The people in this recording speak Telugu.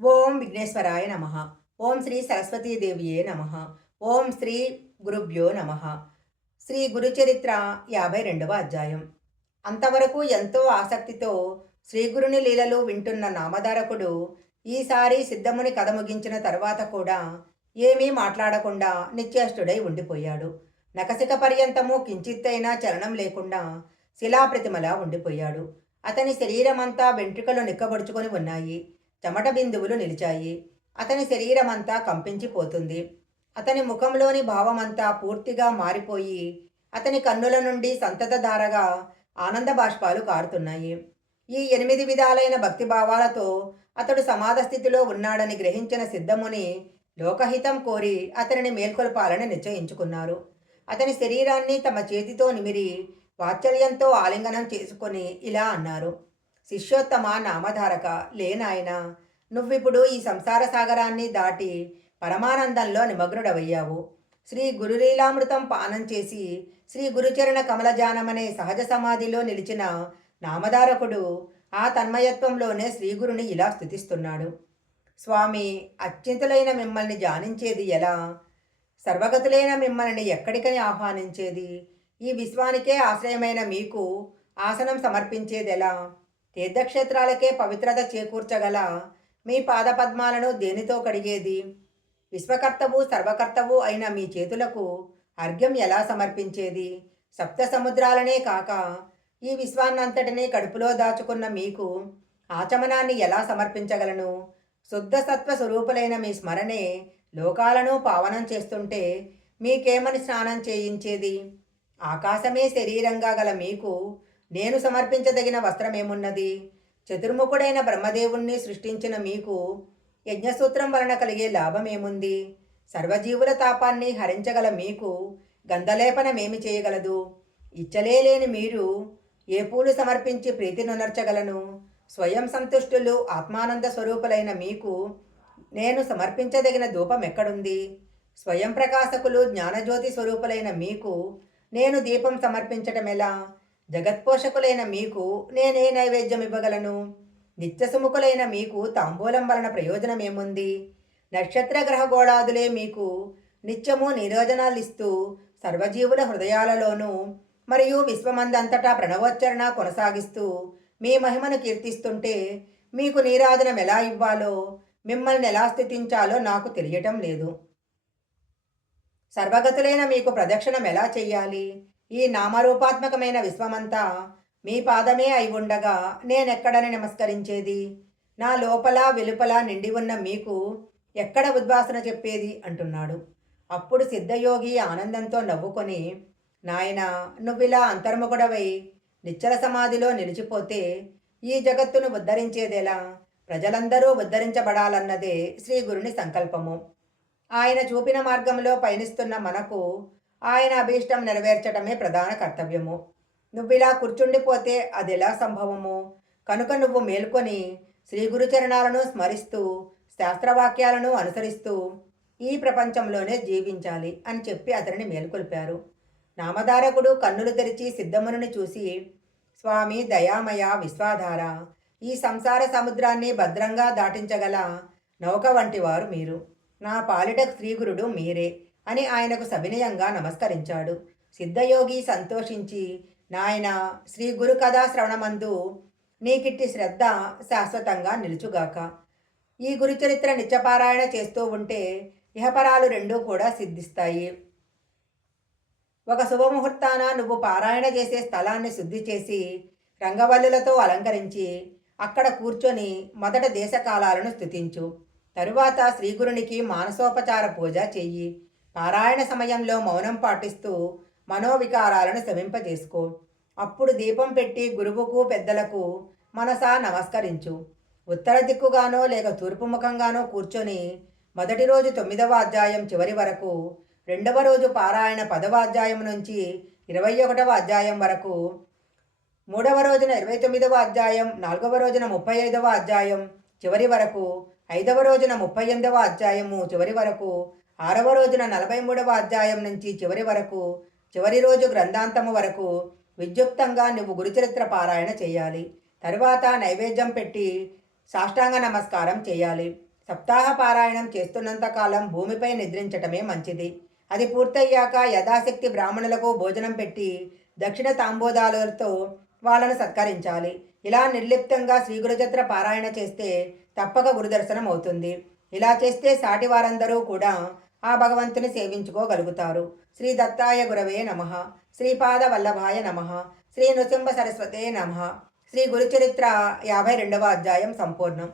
ఓం విఘ్నేశ్వరాయ నమ. ఓం శ్రీ సరస్వతీదేవియే నమ. ఓం శ్రీ గురుభ్యో నమ. శ్రీ గురుచరిత్ర 52వ అధ్యాయం. అంతవరకు ఎంతో ఆసక్తితో శ్రీగురుని లీలలు వింటున్న నామధారకుడు ఈసారి సిద్ధముని కథ ముగించిన తర్వాత కూడా ఏమీ మాట్లాడకుండా నిశ్చేష్టుడై ఉండిపోయాడు. నఖశిఖ పర్యంతము కించిత్తైనా చలనం లేకుండా శిలాప్రతిమలా ఉండిపోయాడు. అతని శరీరమంతా వెంట్రుకలు నిక్కబడుచుకొని ఉన్నాయి. చెమట బిందువులు నిలిచాయి. అతని శరీరమంతా కంపించిపోతుంది. అతని ముఖంలోని భావమంతా పూర్తిగా మారిపోయి అతని కన్నుల నుండి సంతతధారగా ఆనంద బాష్పాలు కారుతున్నాయి. ఈ 8 విధాలైన భక్తిభావాలతో అతడు సమాధ స్థితిలో ఉన్నాడని గ్రహించిన సిద్ధముని లోకహితం కోరి అతనిని మేల్కొల్పాలని నిశ్చయించుకున్నారు. అతని శరీరాన్ని తమ చేతితో నిమిరి వాత్సల్యంతో ఆలింగనం చేసుకొని ఇలా అన్నారు: శిష్యోత్తమ నామధారక, లేనాయన, నువ్విప్పుడు ఈ సంసార సాగరాన్ని దాటి పరమానందంలో నిమగ్నుడవయ్యావు. శ్రీ గురులీలామృతం పానం చేసి శ్రీ గురుచరణ కమలజానమనే సహజ సమాధిలో నిలిచిన నామధారకుడు ఆ తన్మయత్వంలోనే శ్రీగురుని ఇలా స్తుతిస్తున్నాడు: స్వామి, అత్యంతులైన మిమ్మల్ని ధ్యానించేది ఎలా? సర్వగతులైన మిమ్మల్ని ఎక్కడికని ఆహ్వానించేది? ఈ విశ్వానికే ఆశ్రయమైన మీకు ఆసనం సమర్పించేదెలా? తీర్థక్షేత్రాలకే పవిత్రత చేకూర్చగల మీ పాదపద్మాలను దేనితో కడిగేది? విశ్వకర్తవు సర్వకర్తవు అయిన మీ చేతులకు అర్ఘ్యం ఎలా సమర్పించేది? సప్త సముద్రాలనే కాక ఈ విశ్వాన్నంతటినీ కడుపులో దాచుకున్న మీకు ఆచమనాన్ని ఎలా సమర్పించగలను? శుద్ధ సత్వ స్వరూపులైన మీ స్మరణే లోకాలను పావనం చేస్తుంటే మీకేమని స్నానం చేయించేది? ఆకాశమే శరీరంగా గల మీకు నేను సమర్పించదగిన వస్త్రమేమున్నది? చతుర్ముఖుడైన బ్రహ్మదేవుణ్ణి సృష్టించిన మీకు యజ్ఞసూత్రం వలన కలిగే లాభమేముంది? సర్వజీవుల తాపాన్ని హరించగల మీకు గంధలేపనమేమి చేయగలదు? ఇచ్చలేని మీరు ఏ పూలు సమర్పించి ప్రీతినునర్చగలను? స్వయం సంతుష్టులు ఆత్మానంద స్వరూపులైన మీకు నేను సమర్పించదగిన ధూపం ఎక్కడుంది? స్వయం ప్రకాశకులు జ్ఞానజ్యోతి స్వరూపులైన మీకు నేను దీపం సమర్పించటమెలా? జగత్పోషకులైన మీకు నేనే నైవేద్యం ఇవ్వగలను? నిత్యసుముఖులైన మీకు తాంబూలం వలన ప్రయోజనమేముంది? నక్షత్ర గ్రహ గోళాదులే మీకు నిత్యము నీరోజనాలిస్తూ సర్వజీవుల హృదయాలలోనూ మరియు విశ్వమందంతటా ప్రణవోచ్చరణ కొనసాగిస్తూ మీ మహిమను కీర్తిస్తుంటే మీకు నీరాజనం ఎలా ఇవ్వాలో, మిమ్మల్ని ఎలా స్థుతించాలో నాకు తెలియటం లేదు. సర్వగతులైన మీకు ప్రదక్షిణం ఎలా చెయ్యాలి? ఈ నామరూపాత్మకమైన విశ్వమంతా మీ పాదమే అయి ఉండగా నేనెక్కడని నమస్కరించేది? నా లోపల వెలుపల నిండి ఉన్న మీకు ఎక్కడ ఉద్వాసన చెప్పేది అంటున్నాడు. అప్పుడు సిద్ధయోగి ఆనందంతో నవ్వుకొని, నాయనా, నువ్విలా అంతర్ముఖుడవై నిశ్చల సమాధిలో నిలిచిపోతే ఈ జగత్తును ఉద్ధరించేదెలా? ప్రజలందరూ ఉద్ధరించబడాలన్నదే శ్రీ గురుని సంకల్పము. ఆయన చూపిన మార్గంలో పయనిస్తున్న మనకు ఆయన అభీష్టం నెరవేర్చడమే ప్రధాన కర్తవ్యము. నువ్విలా కూర్చుండిపోతే అదెలా సంభవము? కనుక నువ్వు మేల్కొని శ్రీ గురుచరణాలను స్మరిస్తూ శాస్త్రవాక్యాలను అనుసరిస్తూ ఈ ప్రపంచంలోనే జీవించాలి అని చెప్పి అతనిని మేల్కొల్పారు. నామధారకుడు కన్నులు తెరిచి సిద్ధముని చూసి, స్వామి దయామయ విశ్వాధార, ఈ సంసార సముద్రాన్ని భద్రంగా దాటించగల నౌక వంటివారు మీరు. నా పాలిట శ్రీగురుడు మీరే అని ఆయనకు సవినయంగా నమస్కరించాడు. సిద్ధయోగి సంతోషించి, నాయన, శ్రీ గురు కథా శ్రవణమందు నీకిట్టి శ్రద్ధ శాశ్వతంగా నిలుచుగాక. ఈ గురుచరిత్ర నిత్యపారాయణ చేస్తూ ఉంటే ఇహపరాలు రెండూ కూడా సిద్ధిస్తాయి. ఒక శుభముహూర్తాన నువ్వు పారాయణ చేసే స్థలాన్ని శుద్ధి చేసి రంగవల్లులతో అలంకరించి అక్కడ కూర్చొని మొదట దేశకాలాలను స్తుతించు. తరువాత శ్రీగురునికి మానసోపచార పూజ చెయ్యి. పారాయణ సమయంలో మౌనం పాటిస్తూ మనోవికారాలను శమింపజేసుకో. అప్పుడు దీపం పెట్టి గురువుకు పెద్దలకు మనసా నమస్కరించు. ఉత్తర దిక్కుగానో లేక తూర్పు ముఖంగానో కూర్చొని మొదటి రోజు 9వ అధ్యాయం చివరి వరకు, రెండవ రోజు పారాయణ 10వ అధ్యాయం నుంచి 21వ అధ్యాయం వరకు, మూడవ రోజున 29వ అధ్యాయం, 4వ రోజున 35వ అధ్యాయం చివరి వరకు, 5వ రోజున 38వ అధ్యాయము చివరి వరకు, 6వ రోజున 43వ అధ్యాయం నుంచి చివరి వరకు, చివరి రోజు గ్రంథాంతము వరకు విద్యుక్తంగా నువ్వు గురుచరిత్ర పారాయణ చేయాలి. తరువాత నైవేద్యం పెట్టి సాష్టాంగ నమస్కారం చేయాలి. సప్తాహ పారాయణం చేస్తున్నంత కాలం భూమిపై నిద్రించటమే మంచిది. అది పూర్తయ్యాక యథాశక్తి బ్రాహ్మణులకు భోజనం పెట్టి దక్షిణ తాంబూలాలతో వాళ్ళను సత్కరించాలి. ఇలా నిర్లిప్తంగా శ్రీ గురుచరిత్ర పారాయణ చేస్తే తప్పక గురుదర్శనం అవుతుంది. ఇలా చేస్తే సాటి వారందరూ కూడా ఆ భగవంతుని సేవించుకోగలుగుతారు. శ్రీ దత్తాయ గురవే నమః. శ్రీపాద వల్లభాయ నమః. శ్రీ నృసింహ సరస్వతే నమః. శ్రీ గురుచరిత్ర 52వ అధ్యాయం సంపూర్ణం.